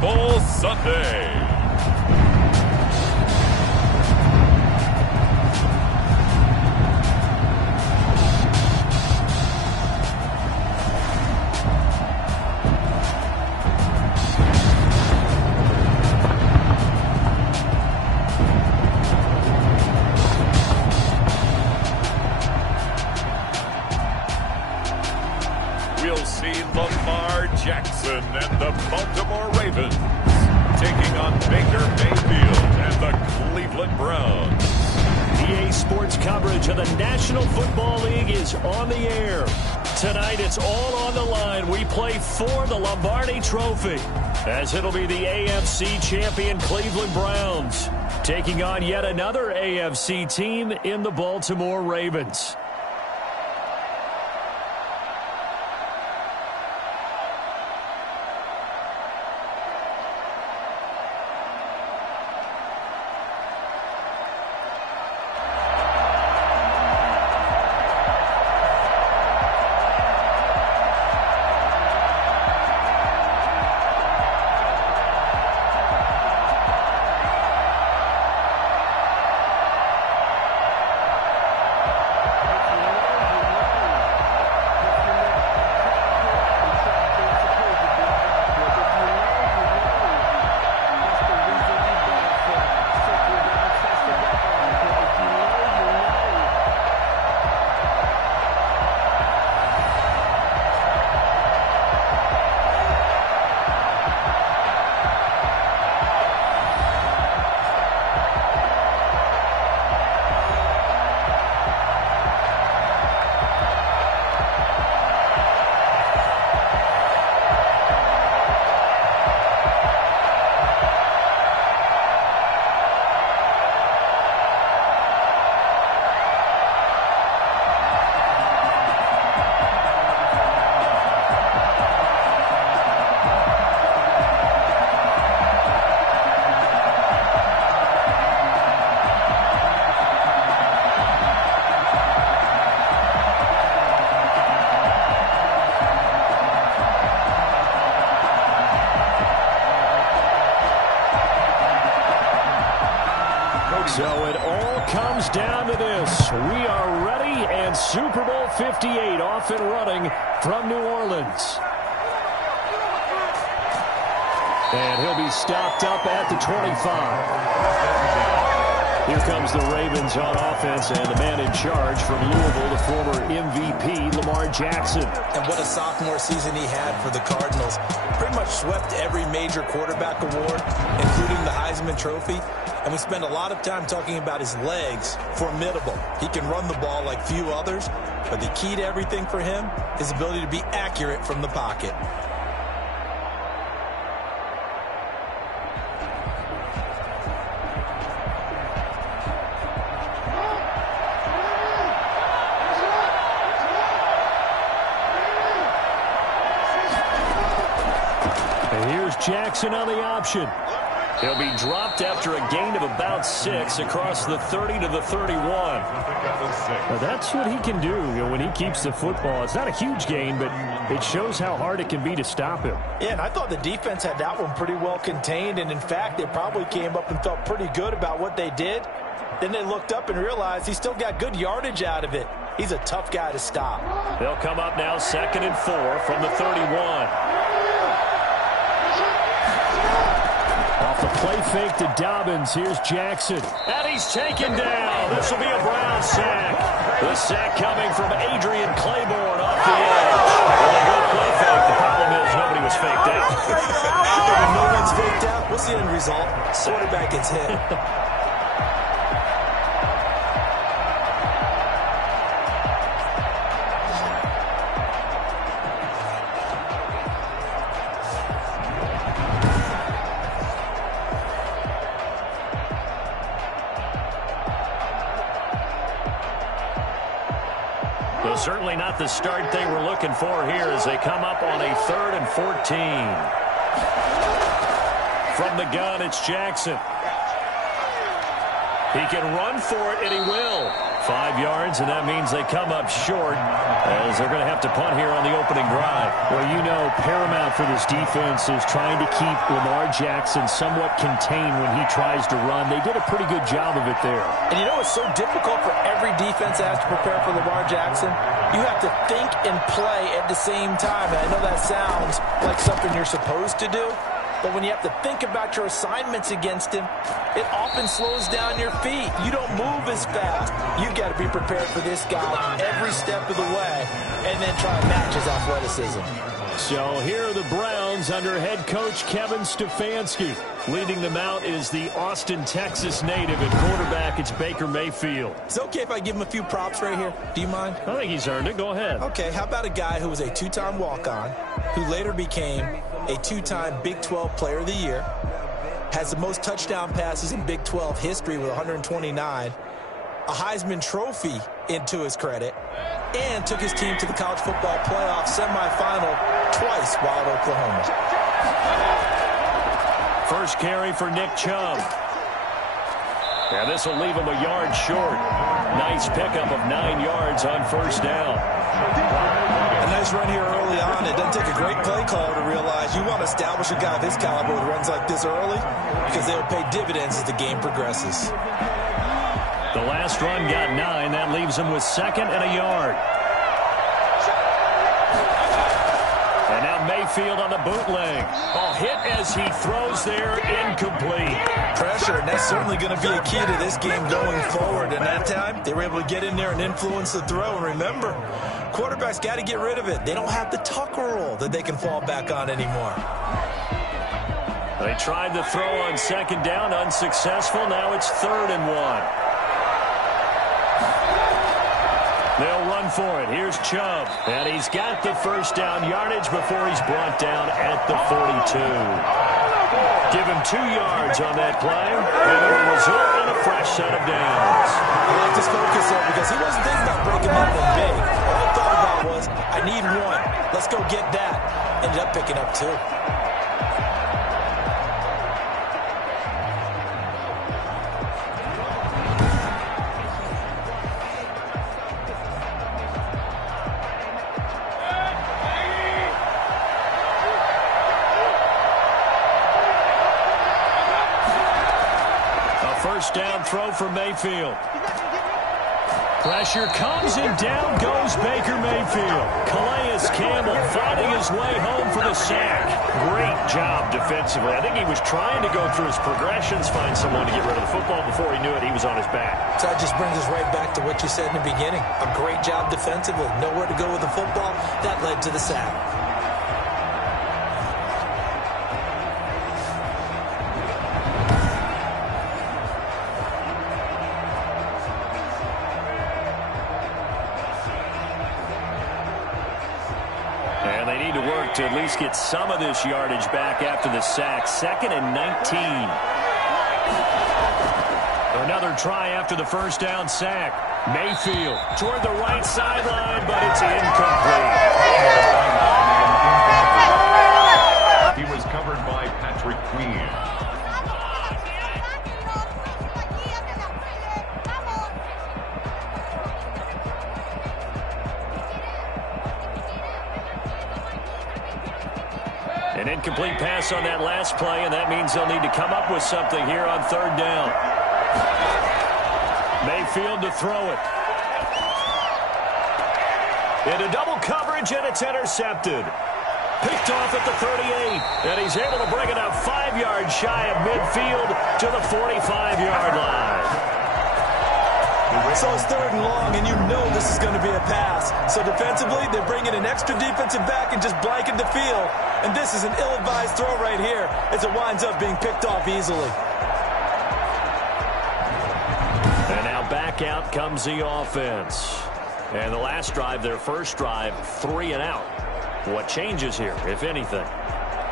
Bowl Sunday. We'll see Lamar Jackson and the Baltimore Ravens taking on Baker Mayfield and the Cleveland Browns. EA Sports coverage of the National Football League is on the air. Tonight it's all on the line. We play for the Lombardi Trophy, as it'll be the AFC champion Cleveland Browns taking on yet another AFC team in the Baltimore Ravens. So it all comes down to this. We are ready, and Super Bowl 58 off and running from New Orleans. And he'll be stopped up at the 25. Here comes the Ravens on offense, and the man in charge from Louisville, the former MVP, Lamar Jackson. And what a sophomore season he had for the Cardinals. Pretty much swept every major quarterback award, including the Heisman Trophy. And we spend a lot of time talking about his legs. Formidable. He can run the ball like few others, but the key to everything for him is the ability to be accurate from the pocket. And here's Jackson on the option. He'll be dropped after a gain of about 6 across the 30 to the 31. Now that's what he can do, when he keeps the football. It's not a huge gain, but it shows how hard it can be to stop him. Yeah, and I thought the defense had that one pretty well contained, and in fact, they probably came up and felt pretty good about what they did. Then they looked up and realized he still got good yardage out of it. He's a tough guy to stop. They'll come up now 2nd and 4 from the 31. Off the play fake to Dobbins. Here's Jackson. And he's taken down. This will be a Brown sack. The sack coming from Adrian Claiborne off the edge. Well, a good play fake. The problem is nobody was faked out. When no one's faked out, what's the end result? Quarterback gets hit. Certainly not the start they were looking for here as they come up on a 3rd and 14. From the gun, it's Jackson. He can run for it, and he will. 5 yards, and that means they come up short as they're going to have to punt here on the opening drive. Well, you know, paramount for this defense is trying to keep Lamar Jackson somewhat contained when he tries to run. They did a pretty good job of it there. And you know it's so difficult for every defense that has to prepare for Lamar Jackson? You have to think and play at the same time. And I know that sounds like something you're supposed to do, but when you have to think about your assignments against him, it often slows down your feet. You don't move as fast. You've got to be prepared for this guy every step of the way and then try and match his athleticism. So here are the Browns under head coach Kevin Stefanski. Leading them out is the Austin, Texas native. At quarterback, it's Baker Mayfield. Is it okay if I give him a few props right here? Do you mind? I think he's earned it. Go ahead. Okay, how about a guy who was a 2-time walk-on, who later became a 2-time Big 12 Player of the Year, has the most touchdown passes in Big 12 history with 129, a Heisman Trophy into his credit, and took his team to the college football playoff semifinal twice while at Oklahoma. First carry for Nick Chubb. And this will leave him a yard short. Nice pickup of 9 yards on first down. A nice run here early on. It doesn't take a great play caller to realize you want to establish a guy of his caliber with runs like this early because they'll pay dividends as the game progresses. The last run got 9. That leaves him with 2nd and a yard. And now Mayfield on the bootleg. Oh, hit as he throws there, incomplete. Pressure, and that's certainly going to be a key to this game going forward. And that time, they were able to get in there and influence the throw. And remember, quarterbacks got to get rid of it. They don't have the tuck roll that they can fall back on anymore. They tried the throw on 2nd down, unsuccessful. Now it's 3rd and 1. They'll run for it. Here's Chubb. And he's got the first down yardage before he's brought down at the 42. Give him 2 yards on that play, and it'll result in a fresh set of downs. I like this focus there because he wasn't thinking about breaking up one big. All he thought about was, I need 1. Let's go get that. Ended up picking up 2. First down throw for Mayfield. Pressure comes and down goes Baker Mayfield. Calais Campbell finding his way home for the sack. Great job defensively. I think he was trying to go through his progressions, find someone to get rid of the football. Before he knew it, he was on his back. So that just brings us right back to what you said in the beginning. A great job defensively. Nowhere to go with the football. That led to the sack. And they need to work to at least get some of this yardage back after the sack. 2nd and 19. Another try after the first down sack. Mayfield toward the right sideline, but it's incomplete. He was covered by Patrick Queen. An incomplete pass on that last play, and that means they'll need to come up with something here on 3rd down. Mayfield to throw it. Into double coverage, and it's intercepted. Picked off at the 38, and he's able to bring it up 5 yards shy of midfield to the 45-yard line. So it's 3rd and long, and you know this is going to be a pass. So defensively, they bring in an extra defensive back and just blanket the field. And this is an ill-advised throw right here as it winds up being picked off easily. And now back out comes the offense. And the last drive, their first drive, 3 and out. What changes here, if anything?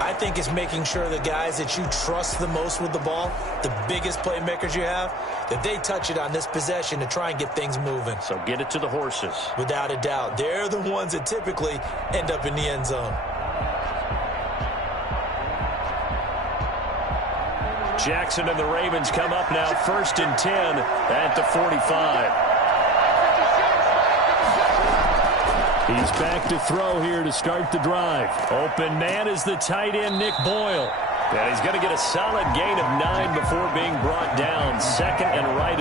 I think it's making sure the guys that you trust the most with the ball, the biggest playmakers you have, that they touch it on this possession to try and get things moving. So get it to the horses. Without a doubt. They're the ones that typically end up in the end zone. Jackson and the Ravens come up now 1st and 10 at the 45. He's back to throw here to start the drive. Open man is the tight end, Nick Boyle. And he's going to get a solid gain of 9 before being brought down. Second and right.